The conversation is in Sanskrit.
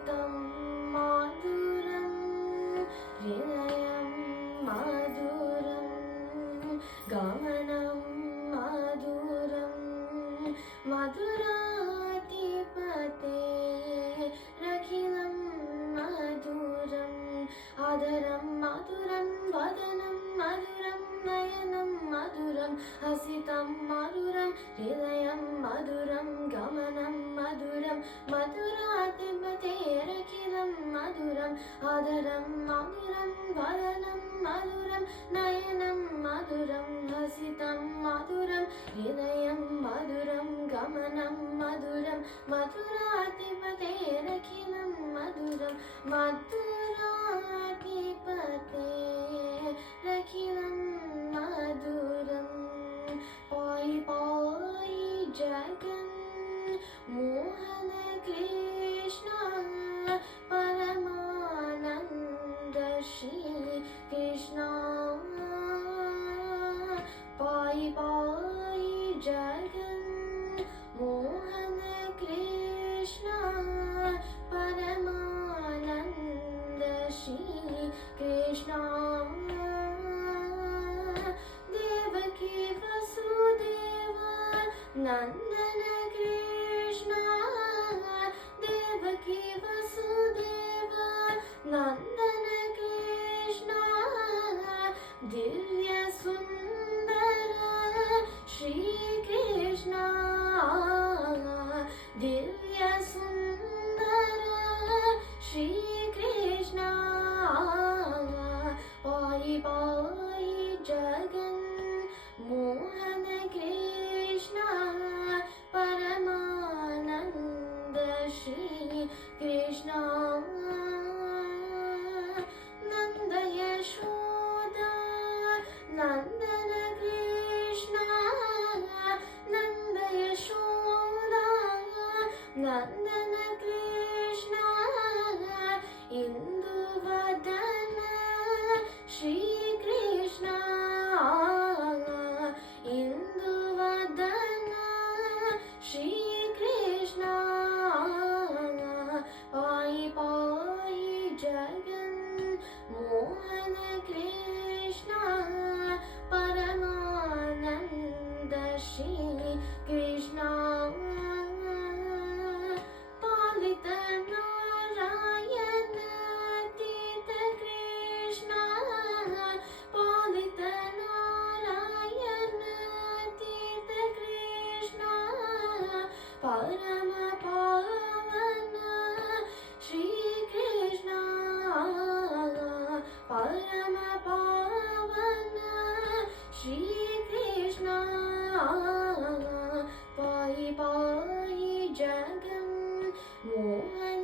हसितं माधुरं हृदयं माधुरं गमनं माधुरं मधुराधिपते रखिलं माधुरम् आदरं माधुरं वदनं मधुरं नयनं मधुरं हसितं मधुरं हृदयं मधुरं गमनं मधुरं मधुराधिपते रखिलं मधुरम् आदरं माधुरं वदनं मधुरं नयनं मधुरं हसितं मधुरं हृदयं मधुरं गमनं मधुरं मधुराधिपते रखिलं मधुरं मधुराधिपते रखिलं मधुरं पाहि पाहि जगन् मोहन कृष्ण परमानन्द श्री कृष्ण पाहि पाहि जगन् मोहन कृष्ण परमानन्द श्री कृष्ण देवकी वसुदेव नन्दन कृष्ण देवकी वसुदेव नन्दन कृष्ण दिव्य सुन्दर श्री कृष्ण दिव्य सुन्दर श्री कृष्ण पाहि पाहि जगन् मोहन कृष्ण परमानन्द श्री कृष्ण नन्द यशोदा नन्दन कृष्ण नन्द यशोदा नन्दन कृष्ण इन्दुवदन श्री कृष्ण इन्दुवदन श्री कृष्ण पाहि पाहि जगन् मोहन कृष्ण परमानन्द श्री कृष्ण पालित नारायण तीर्थ कृष्ण पालित नारायण तीर्थ कृष्ण परम पावन श्री कृष्ण परम पावन श्री कृष्ण पाहि पाहि जगन् मोहन